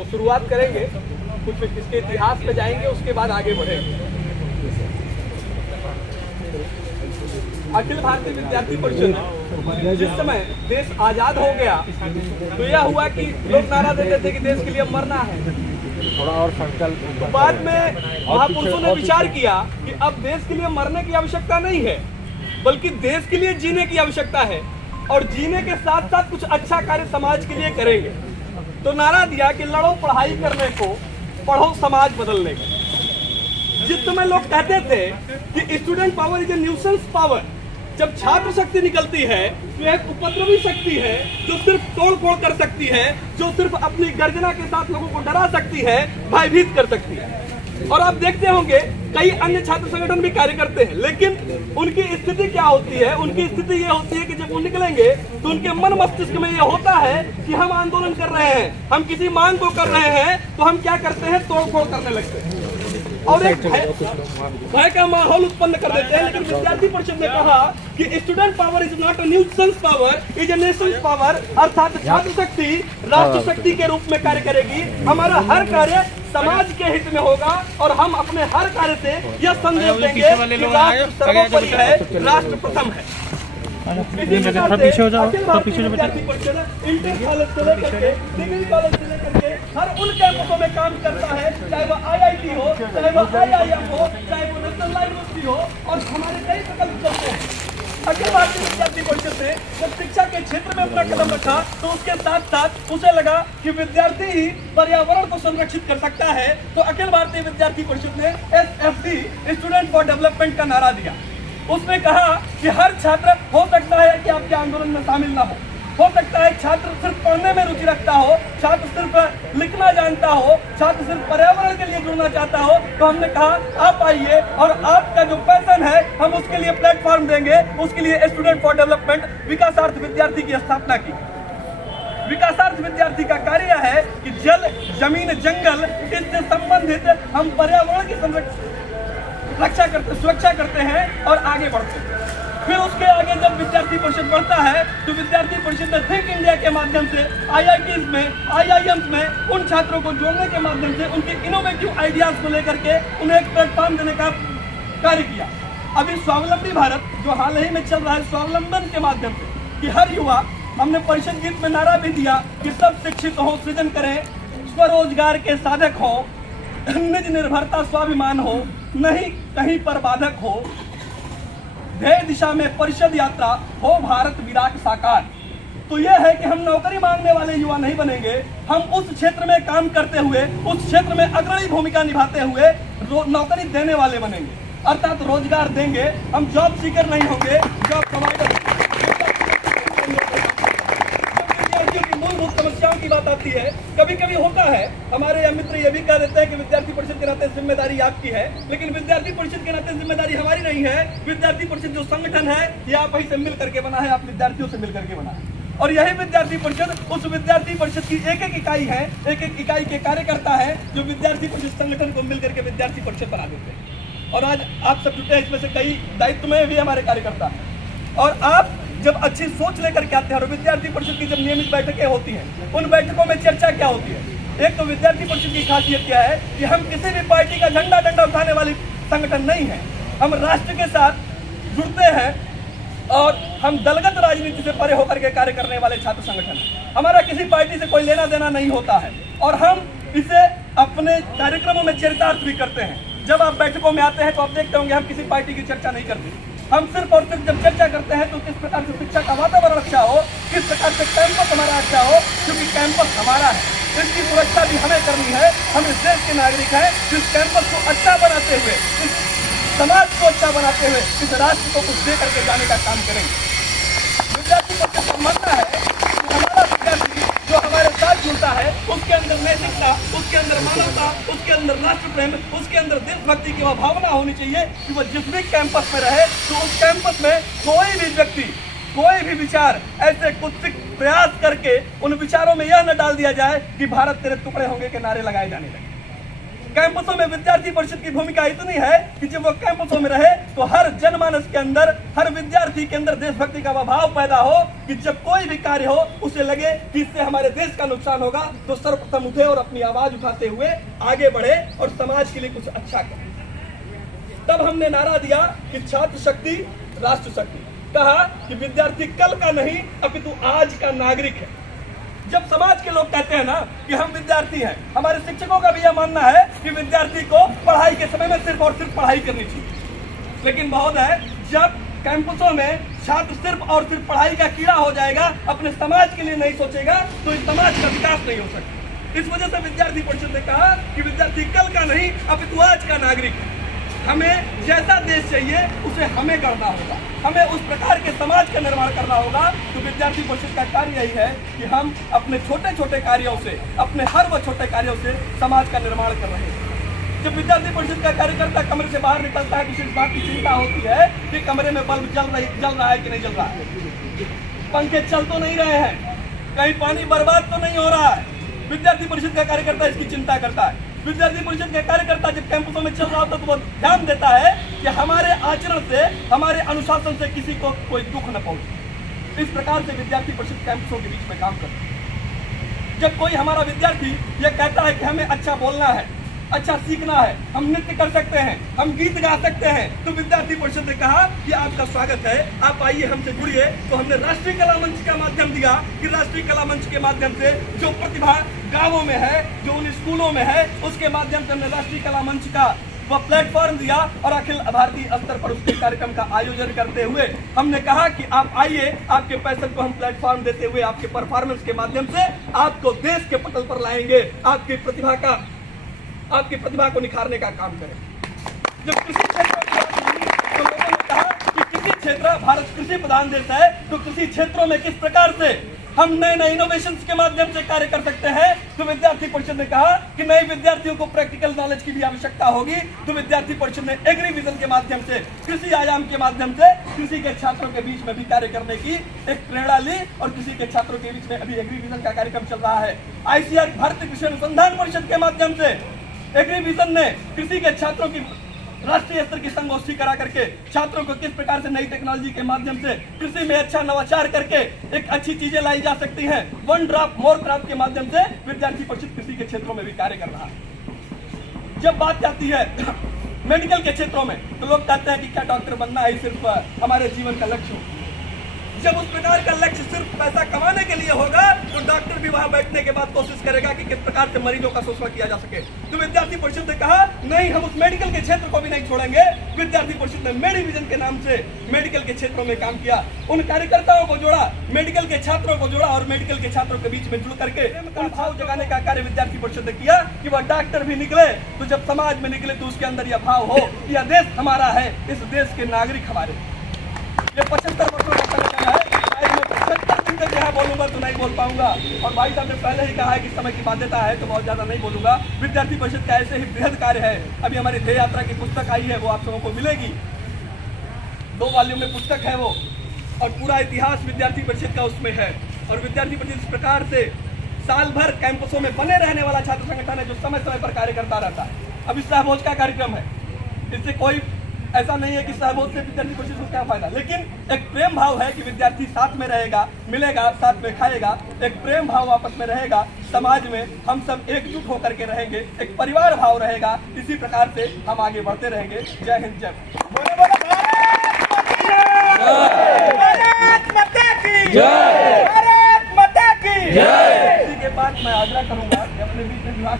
तो शुरुआत करेंगे, कुछ इसके इतिहास पे जाएंगे, उसके बाद आगे बढ़ेंगे। अखिल भारतीय विद्यार्थी परिषद, जिस समय देश आजाद हो गया तो यह हुआ कि लोग नारा देते थे कि देश के लिए मरना है। थोड़ा और संकल्प। तो बाद में महापुरुषों ने विचार किया कि अब देश के लिए मरने की आवश्यकता नहीं है, बल्कि देश के लिए जीने की आवश्यकता है, और जीने के साथ साथ कुछ अच्छा कार्य समाज के लिए करेंगे। तो नारा दिया कि लड़ो पढ़ाई करने को, पढ़ो समाज बदलने को। जिस समय लोग कहते थे कि student power is a nuisance power, जब छात्र शक्ति निकलती है तो एक उपद्रवी शक्ति है जो सिर्फ तोड़ फोड़ कर सकती है, जो सिर्फ अपनी गर्जना के साथ लोगों को डरा सकती है, भयभीत कर सकती है। और आप देखते होंगे कई अन्य छात्र संगठन भी कार्य करते हैं, लेकिन उनकी स्थिति क्या होती है? उनकी स्थिति ये होती है कि जब वो निकलेंगे तो उनके मन मस्तिष्क में ये होता है कि हम आंदोलन कर रहे हैं, हम किसी मांग को कर रहे हैं, तो हम क्या करते हैं? तोड़ फोड़ करने लगते हैं और एक भय का माहौल उत्पन्न कर देते हैं। लेकिन विद्यार्थी परिषद ने कहा कि student power is not a nuisance power, is a Nations power, अर्थात छात्र शक्ति राष्ट्र शक्ति के रूप में कार्य करेगी। हमारा हर कार्य समाज के हित में होगा और हम अपने हर कार्य से यह संदेश देंगे कि राष्ट्र सर्वोपरि है, राष्ट्र प्रथम है। पीछे हो जाओ, पीछे विद्यार्थी परिषद इंटर कॉलेज से लेकर के डिग्री कॉलेज से लेकर के हर उन कैंपसों में काम करता है, चाहे वो IIT हो, चाहे वो IIM हो, चाहे वो नेशनल यूनिवर्सिटी हो, और हमारे कई प्रकल्प चलते हैं। अखिल भारतीय विद्यार्थी परिषद ने जब शिक्षा के क्षेत्र में अपना कदम रखा तो उसके साथ साथ उसे लगा कि विद्यार्थी ही पर्यावरण को संरक्षित कर सकता है, तो अखिल भारतीय विद्यार्थी परिषद ने SFD स्टूडेंट फॉर डेवलपमेंट का नारा दिया। उसने कहा कि हर छात्र, हो सकता है कि आपके आंदोलन में शामिल ना हो सकता है छात्र सिर्फ पढ़ने में रुचि रखता हो, छात्र सिर्फ लिखना जानता हो, छात्र सिर्फ पर्यावरण के लिए जुड़ना चाहता हो, तो हमने कहा आप आइए और आपका जो पैशन है हम उसके लिए प्लेटफॉर्म देंगे। उसके लिए स्टूडेंट फॉर डेवलपमेंट विकासार्थ विद्यार्थी की स्थापना की। विकासार्थ विद्यार्थी का कार्य है कि जल, जमीन, जंगल, इससे संबंधित हम पर्यावरण की सुरक्षा करते हैं और आगे बढ़ते हैं। फिर उसके आगे जब विद्यार्थी परिषद बढ़ता है तो विद्यार्थी परिषद थिंक इंडिया के माध्यम से IITs में, IIMs में उन छात्रों को जोड़ने के माध्यम से उनके इनोवेटिव आइडियाज को लेकर के उन्हें एक प्लेटफॉर्म देने का कार्य किया। अभी स्वावलंबी भारत जो हाल ही में चल रहा है, स्वावलंबन के माध्यम से कि हर युवा, हमने परिषद गीत में नारा भी दिया कि सब शिक्षित हो, सृजन करें, स्वरोजगार के साधक हो, निज निर्भरता स्वाभिमान हो, नहीं कहीं पर बाधक हो, ध्येय दिशा में परिषद यात्रा हो, भारत विराट साकार। तो यह है कि हम नौकरी मांगने वाले युवा नहीं बनेंगे, हम उस क्षेत्र में काम करते हुए, उस क्षेत्र में अग्रणी भूमिका निभाते हुए नौकरी देने वाले बनेंगे, अर्थात रोजगार देंगे। हम जॉब सीकर नहीं होंगे, जॉब प्रोवाइडर। मूलभूत समस्याओं की बात आती है, कभी कभी होता है, हमारे मित्र ये भी कह देते हैं कि विद्यार्थी परिषद के नाते जिम्मेदारी आपकी है, लेकिन विद्यार्थी परिषद के नाते जिम्मेदारी हमारी नहीं है। विद्यार्थी परिषद जो संगठन है ये आप ही से मिल करके बना है, आप विद्यार्थियों से मिल करके बना है, और यही विद्यार्थी परिषद उस विद्यार्थी परिषद की एक एक इकाई है, एक एक इकाई के कार्यकर्ता है जो विद्यार्थी परिषद संगठन को मिल करके विद्यार्थी परिषद बना देते हैं। और आज आप सब जुटे हैं, इसमें से कई दायित्व में भी हमारे कार्यकर्ता हैं। और आप जब अच्छी सोच लेकर के आते हैं, और विद्यार्थी परिषद की जब नियमित बैठकें होती हैं, उन बैठकों में चर्चा क्या होती है? एक तो विद्यार्थी परिषद की खासियत क्या है कि हम किसी भी पार्टी का झंडा डंडा उठाने वाली संगठन नहीं है, हम राष्ट्र के साथ जुड़ते हैं और हम दलगत राजनीति से परे होकर के कार्य करने वाले छात्र संगठन हैं। हमारा किसी पार्टी से कोई लेना देना नहीं होता है और हम इसे अपने कार्यक्रमों में चरितार्थ भी करते हैं। जब आप बैठकों में आते हैं तो आप देखते होंगे हम किसी पार्टी की चर्चा नहीं करते, हम सिर्फ और सिर्फ जब चर्चा करते हैं तो किस प्रकार से शिक्षा का वातावरण अच्छा हो, किस प्रकार से कैंपस हमारा अच्छा हो, क्योंकि कैंपस हमारा है, इसकी सुरक्षा भी हमें करनी है। हम इस देश के नागरिक हैं, इस कैंपस को अच्छा बनाते हुए, इस समाज को अच्छा बनाते हुए इस राष्ट्र को कुछ दे करके जाने का काम करेंगे। विद्यार्थी को समझना है कि हमारा विद्यार्थी जो हमारे साथ जुड़ता है उसके अंदर नैतिकता, उसके अंदर मानवता, उसके अंदर राष्ट्र प्रेम, उसके अंदर देशभक्ति की वह भावना होनी चाहिए कि वह जिस भी कैंपस में रहे तो उस कैंपस में कोई भी व्यक्ति, कोई भी विचार ऐसे कुत्सित प्रयास करके उन विचारों में यह न डाल दिया जाए कि भारत तेरे टुकड़े होंगे के नारे लगाए जाने लगे। कैंपसों में विद्यार्थी परिषद की भूमिका इतनी है कि जब वो कैंपसों में रहे तो हर जनमानस के अंदर, हर विद्यार्थी के अंदर देशभक्ति का भाव पैदा हो कि जब कोई भी कार्य हो उसे लगे कि इससे हमारे देश का नुकसान होगा तो सर्वप्रथम उठे और अपनी आवाज उठाते हुए आगे बढ़े और समाज के लिए कुछ अच्छा करे। तब हमने नारा दिया कि छात्र शक्ति राष्ट्र शक्ति, कहा कि विद्यार्थी कल का नहीं अपितु आज का नागरिक है। जब समाज के लोग कहते हैं ना कि हम विद्यार्थी हैं, हमारे शिक्षकों का भी यह मानना है कि विद्यार्थी को पढ़ाई के समय में सिर्फ और सिर्फ पढ़ाई करनी चाहिए। लेकिन बहुत है, जब कैंपसों में छात्र सिर्फ और सिर्फ पढ़ाई का कीड़ा हो जाएगा, अपने समाज के लिए नहीं सोचेगा, तो इस समाज का विकास नहीं हो सकता। इस वजह से विद्यार्थी परिषद ने कहा कि विद्यार्थी कल का नहीं अपितु आज का नागरिक है। हमें जैसा देश चाहिए उसे हमें करना होगा, हमें उस प्रकार के समाज का निर्माण करना होगा। तो विद्यार्थी परिषद का कार्य यही है कि हम अपने छोटे छोटे कार्यों से, अपने हर वो छोटे कार्यों से समाज का निर्माण कर रहे हैं। जब विद्यार्थी परिषद का कार्यकर्ता कमरे से बाहर निकलता है तो उसे इस बात की चिंता होती है कि कमरे में बल्ब जल रहा है कि नहीं जल रहा है, पंखे चल तो नहीं रहे हैं, कहीं पानी बर्बाद तो नहीं हो रहा है। विद्यार्थी परिषद का कार्यकर्ता इसकी चिंता करता है। विद्यार्थी परिषद के कार्यकर्ता जब कैंपसों में चल रहा होता है तो वो ध्यान देता है कि हमारे आचरण से, हमारे अनुशासन से किसी को कोई दुख न पहुंचे। इस प्रकार से विद्यार्थी परिषद कैंपसों के बीच में काम करती है। जब कोई हमारा विद्यार्थी ये कहता है कि हमें अच्छा बोलना है, अच्छा सीखना है, हम नृत्य कर सकते हैं, हम गीत गा सकते हैं, तो विद्यार्थी परिषद ने कहा कि आपका स्वागत है, आप आइए हमसे जुड़िए। तो हमने राष्ट्रीय कला मंच का माध्यम दिया कि राष्ट्रीय कला मंच के माध्यम से जो प्रतिभा गांवों में है, जो उन स्कूलों में है, उसके माध्यम से हमने राष्ट्रीय कला मंच का वह प्लेटफॉर्म दिया और अखिल भारतीय स्तर पर उसके कार्यक्रम का आयोजन करते हुए हमने कहा कि आप आइए, आपके पैशन को हम प्लेटफॉर्म देते हुए आपके परफॉर्मेंस के माध्यम से आपको देश के पटल पर लाएंगे, आपकी प्रतिभा को निखारने का काम करें। जब कृषि क्षेत्र की बात हुई तो लोगों ने कहा कि कृषि क्षेत्र, भारत कृषि प्रधान देश है, तो कृषि क्षेत्रों में किस प्रकार से हम नए नए इनोवेशंस के माध्यम से कार्य कर सकते हैं। तो विद्यार्थी परिषद ने कहा कि नए विद्यार्थियों को प्रैक्टिकल नॉलेज की भी आवश्यकता होगी। तो विद्यार्थी परिषद ने एग्री विजन के माध्यम से, कृषि आयाम के माध्यम से कृषि के छात्रों के बीच में भी कार्य करने की एक प्रेरणा ली और कृषि के छात्रों के बीच में अभी एग्री विजन का कार्यक्रम चल रहा है। ICAR भारतीय कृषि अनुसंधान परिषद के माध्यम से एग्री विजन ने कृषि के छात्रों की राष्ट्रीय स्तर की संगोष्ठी करा करके छात्रों को किस प्रकार से नई टेक्नोलॉजी के माध्यम से कृषि में अच्छा नवाचार करके एक अच्छी चीजें लाई जा सकती हैं, वन ड्रॉप मोर क्रॉप के माध्यम से विद्यार्थी परिषद कृषि के क्षेत्रों में भी कार्य कर रहा है। जब बात आती है मेडिकल के क्षेत्रों में तो लोग कहते हैं कि क्या डॉक्टर बनना ही सिर्फ हमारे जीवन का लक्ष्य हो। जब उस प्रकार का लक्ष्य सिर्फ पैसा कमाने के लिए होगा तो डॉक्टर भी वहां बैठने के बाद कोशिश करेगा कि किस प्रकार से मरीजों का शोषण किया जा सके। तो विद्यार्थी परिषद ने कहा नहीं, हम उस मेडिकल के क्षेत्र को भी नहीं छोड़ेंगे। विद्यार्थी परिषद ने मेडी विजन के नाम से मेडिकल के क्षेत्रों में काम किया, उन कार्यकर्ताओं को जोड़ा, मेडिकल के छात्रों को जोड़ा और मेडिकल के छात्रों के बीच में जुड़ करके उन भाव जगाने का कार्य विद्यार्थी परिषद ने किया कि वह डॉक्टर भी निकले तो जब समाज में निकले तो उसके अंदर यह भाव हो कि यह देश हमारा है, इस देश के नागरिक हमारे। ये 75 वर्षों का संगठन है। मैं 75 दिन तक यहाँ बोलूंगा तो नहीं बोल पाऊंगा और भाई साहब ने पहले ही कहा है कि समय की बाध्यता है तो बहुत ज्यादा नहीं बोलूंगा। विद्यार्थी परिषद का ऐसे ही बृहद कार्य है। अभी हमारी ध्येय यात्रा की पुस्तक आई है, वो आप सबों को मिलेगी, 2 वॉल्यूम में पुस्तक है वो, और पूरा इतिहास विद्यार्थी परिषद का उसमें है। और विद्यार्थी परिषद इस प्रकार से साल भर कैंपसों में बने रहने वाला छात्र संगठन है जो समय समय पर कार्य करता रहता है। अभी सहभोज का कार्यक्रम है, इससे कोई ऐसा नहीं है कि सहभोज से विद्यार्थी परिषद को क्या फायदा, लेकिन एक प्रेम भाव है कि विद्यार्थी साथ में रहेगा, मिलेगा, साथ में खाएगा, एक प्रेम भाव आपस में रहेगा, समाज में हम सब एकजुट होकर के रहेंगे, एक परिवार भाव रहेगा। इसी प्रकार से हम आगे बढ़ते रहेंगे। जय हिंद, जय भारत माता की जय। इसी के बाद मैं आग्रह करूंगा कि अपने बीच में